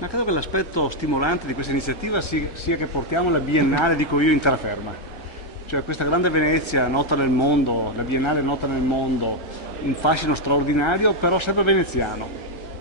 Ma credo che l'aspetto stimolante di questa iniziativa sia che portiamo la Biennale, dico io, in terraferma. Cioè questa grande Venezia nota nel mondo, la Biennale nota nel mondo, un fascino straordinario, però sempre veneziano.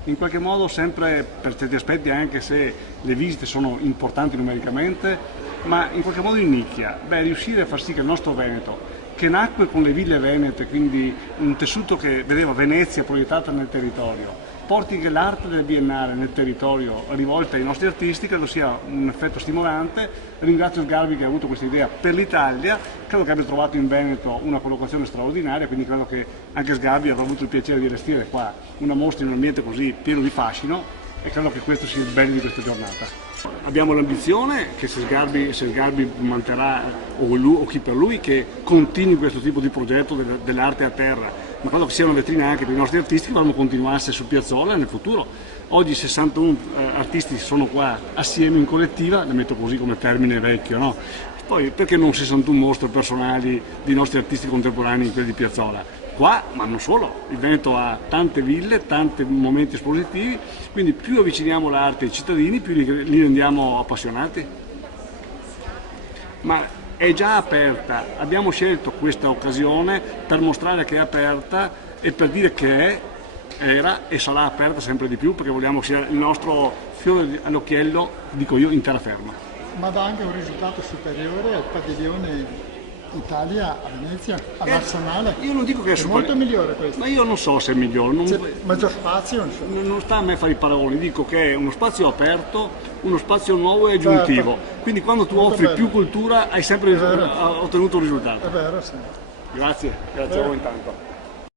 In qualche modo sempre, per certi aspetti, anche se le visite sono importanti numericamente, ma in qualche modo in nicchia. Beh, riuscire a far sì che il nostro Veneto, che nacque con le ville venete, quindi un tessuto che vedeva Venezia proiettata nel territorio, porti anche l'arte del biennale nel territorio rivolta ai nostri artisti, credo sia un effetto stimolante. Ringrazio Sgarbi che ha avuto questa idea per l'Italia, credo che abbia trovato in Veneto una collocazione straordinaria, quindi credo che anche Sgarbi avrà avuto il piacere di allestire qua una mostra in un ambiente così pieno di fascino e credo che questo sia il bello di questa giornata. Abbiamo l'ambizione che se Sgarbi manterrà o chi per lui, che continui questo tipo di progetto dell'arte a terra, ma credo che sia una vetrina anche per i nostri artisti che dovranno continuarsi su Piazzolla nel futuro. Oggi 61 artisti sono qua assieme in collettiva, la metto così come termine vecchio, no? Poi perché non 61 mostre personali di nostri artisti contemporanei in quelli di Piazzolla? Qua, ma non solo, il Veneto ha tante ville, tanti momenti espositivi, quindi più avviciniamo l'arte ai cittadini, più li rendiamo appassionati. Ma è già aperta, abbiamo scelto questa occasione per mostrare che è aperta e per dire che era e sarà aperta sempre di più, perché vogliamo sia il nostro fiore all'occhiello, dico io, in terraferma. Ma dà anche un risultato superiore al padiglione Italia a Venezia, all'Arsenale. Io non dico che è molto migliore questo. Ma io non so se è migliore. C'è maggior spazio, insomma. Non sta a me fare i paragoni, dico che è uno spazio aperto, uno spazio nuovo e aggiuntivo. Certo. Quindi quando tu Molto offri bello. più cultura hai sempre ottenuto un risultato. È vero, sì. Grazie a voi intanto.